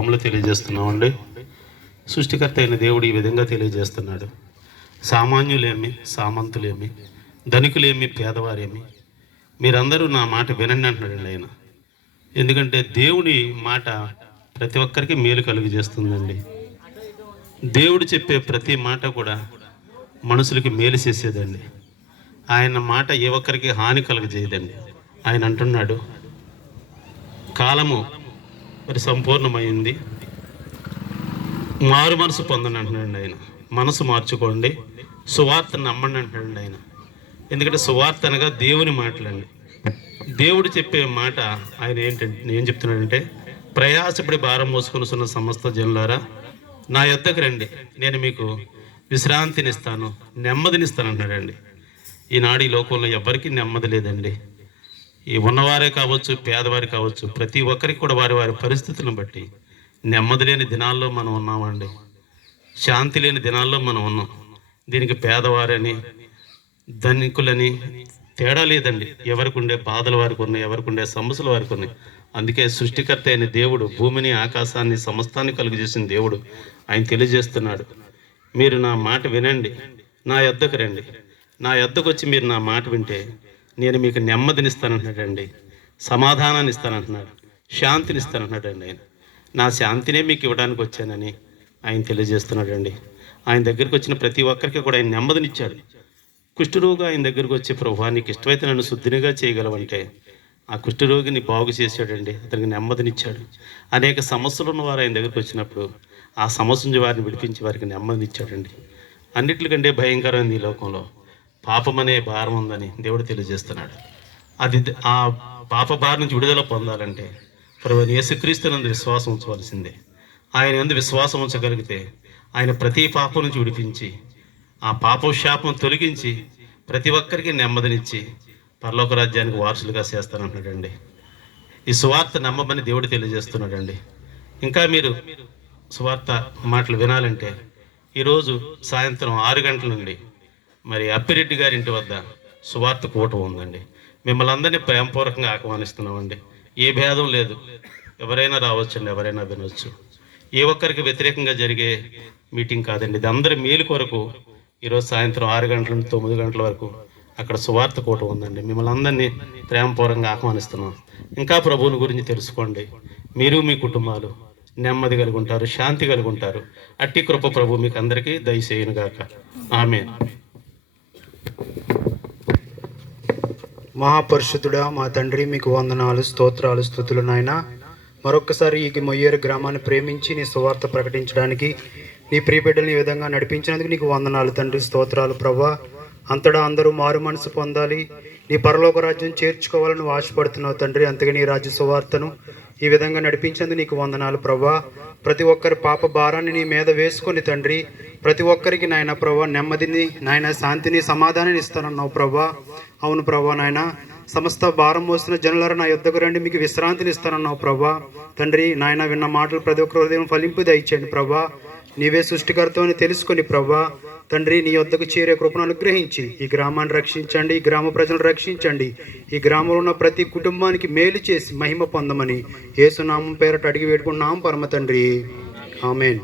జపములు తెలియజేస్తున్నామండి. సృష్టికర్త అయిన దేవుడు ఈ విధంగా తెలియజేస్తున్నాడు. సామాన్యులేమి, సామంతులేమి, ధనికులేమి, పేదవారేమి, మీరందరూ నా మాట వినండి అంటున్నాడండి ఆయన. ఎందుకంటే దేవుడి మాట ప్రతి ఒక్కరికి మేలు కలుగజేస్తుందండి. దేవుడు చెప్పే ప్రతి మాట కూడా మనుషులకి మేలు చేసేదండి. ఆయన మాట ఏ ఒక్కరికి హాని కలుగజేయదండి. ఆయన అంటున్నాడు, కాలము మరి సంపూర్ణమైంది, మారు మనసు పొందండి అంటున్నాడు ఆయన. మనసు మార్చుకోండి, సువార్తను నమ్మండి అంటున్నాడు ఆయన. ఎందుకంటే సువార్త అనగా దేవుని మాటలండి. దేవుడు చెప్పే మాట ఆయన ఏంటంటే ఏం చెప్తున్నాడంటే, ప్రయాసపడి భారం మోసుకొనిస్తున్న సమస్త జనులారా నా యొద్దకు రండి, నేను మీకు విశ్రాంతినిస్తాను, నెమ్మదినిస్తాను అంటున్నాడండి. ఈనాడు ఈ లోకంలో ఎవరికి నెమ్మది లేదండి. ఈ ఉన్నవారే కావచ్చు, పేదవారు కావచ్చు, ప్రతి ఒక్కరికి కూడా వారి వారి పరిస్థితులను బట్టి నెమ్మది లేని దినాల్లో మనం ఉన్నామండి. శాంతి లేని దినాల్లో మనం ఉన్నాం. దీనికి పేదవారని ధనికులని తేడా లేదండి. ఎవరికి ఉండే బాధలు వారికి ఉన్నాయి, ఎవరికి ఉండే సమస్యలు వారికి ఉన్నాయి. అందుకే సృష్టికర్త అయిన దేవుడు భూమిని, ఆకాశాన్ని, సమస్తాన్ని కలుగజేసిన దేవుడు ఆయన తెలియజేస్తున్నాడు, మీరు నా మాట వినండి, నా యొద్దకు రండి, నా యొద్దకు వచ్చి మీరు నా మాట వింటే నేను మీకు నెమ్మదినిస్తానంటున్నాడండి, సమాధానాన్ని ఇస్తానంటున్నాడు, శాంతిని ఇస్తానంటున్నాడండి. ఆయన నా శాంతినే మీకు ఇవ్వడానికి వచ్చానని ఆయన తెలియజేస్తున్నాడండి. ఆయన దగ్గరికి వచ్చిన ప్రతి ఒక్కరికి కూడా ఆయన నెమ్మదినిచ్చాడు. కుష్ఠరోగి ఆయన దగ్గరికి వచ్చి, ప్రభువా నీకు ఇష్టమైతే నన్ను శుద్ధినిగా చేయగలవంటే ఆ కుష్ఠరోగిని బాగు చేశాడండి, అతనికి నెమ్మదినిచ్చాడు. అనేక సమస్యలు ఉన్నవారు ఆయన దగ్గరికి వచ్చినప్పుడు ఆ సమస్య నుంచి వారిని విడిపించి వారికి నెమ్మదినిచ్చాడండి. అన్నిటికంటే భయంకరమైనది ఈ లోకంలో పాపం అనే భారం ఉందని దేవుడు తెలియజేస్తున్నాడు. ఆ పాప భారం నుంచి విడుదల పొందాలంటే ప్రభువైన యేసుక్రీస్తునందు విశ్వాసం ఉంచవలసిందే. ఆయన యందు విశ్వాసం ఉంచగలిగితే ఆయన ప్రతి పాపం నుంచి విడిపించి ఆ పాపశాపం తొలగించి ప్రతి ఒక్కరికి నెమ్మదినిచ్చి పరలోక రాజ్యానికి వారసులుగా చేస్తానంటున్నాడండి. ఈ సువార్త నమ్మమని దేవుడు తెలియజేస్తున్నాడండి. ఇంకా మీరు సువార్త మాటలు వినాలంటే ఈరోజు సాయంత్రం 6 గంటల నుండి మరి అప్పిరెడ్డి గారి ఇంటి వద్ద సువార్త కూటం ఉందండి. మిమ్మల్ని అందరినీ ప్రేమపూర్వకంగా ఆహ్వానిస్తున్నామండి. ఏ భేదం లేదు, ఎవరైనా రావచ్చండి, ఎవరైనా వినవచ్చు. ఏ ఒక్కరికి వ్యతిరేకంగా జరిగే మీటింగ్ కాదండి. ఇది అందరి మేలు కొరకు ఈరోజు సాయంత్రం 6 గంటల నుండి 9 గంటల వరకు అక్కడ సువార్త కూటం ఉందండి. మిమ్మల్ని అందరినీ ప్రేమపూర్వకంగా ఆహ్వానిస్తున్నాం. ఇంకా ప్రభువుని గురించి తెలుసుకోండి. మీరు మీ కుటుంబాలు నెమ్మది కలిగి ఉంటారు, శాంతి కలిగి ఉంటారు. అట్టి కృప ప్రభు మీకు అందరికీ దయచేయునుగాక. ఆమేన్. మహాపరిశుద్ధుడా మా తండ్రి, మీకు వందనాలు, స్తోత్రాలు, స్తుతులు నాయన. మరొక్కసారి ఈ మొయ్యేరు గ్రామాన్ని ప్రేమించి నీ సువార్త ప్రకటించడానికి నీ ప్రియబిడ్డల్ని ఈ విధంగా నడిపించినందుకు నీకు వందనాలు తండ్రి, స్తోత్రాలు ప్రభా. అంతటా అందరూ మారు మనసు పొందాలి, నీ పరలోక రాజ్యం చేర్చుకోవాలని ఆశపడుతున్నావు తండ్రి. అంతగా నీ రాజ్య సువార్తను ఈ విధంగా నడిపించేందుకు నీకు వందనాలు ప్రభా. ప్రతి ఒక్కరి పాప భారాన్ని నీ మీద వేసుకొని తండ్రి, ప్రతి ఒక్కరికి నాయన ప్రభా నెమ్మదిని, నాయన శాంతిని, సమాధానాన్ని ఇస్తానన్నావు ప్రభా. అవును ప్రభా నాయన, సమస్త భారం మోస్తున్న జనులారా నా యొద్దకు రండి, మీకు విశ్రాంతిని ఇస్తానన్నావు ప్రభా. తండ్రి నాయన విన్న మాటలు ప్రతి ఒక్కరి హృదయం ఫలింపు దయచేయండి ప్రభా. నీవే సృష్టికర్తవు అని తెలుసుకొని ప్రభా తండ్రి నీ యొద్దకు చేరే కృపను అనుగ్రహించి ఈ గ్రామాన్ని రక్షించండి, ఈ గ్రామ ప్రజలను రక్షించండి. ఈ గ్రామంలో ఉన్న ప్రతి కుటుంబానికి మేలు చేసి మహిమ పొందమని యేసు నామం పేరట అడిగి వేడుకుంటున్నాం పరమ తండ్రి. ఆమేన్.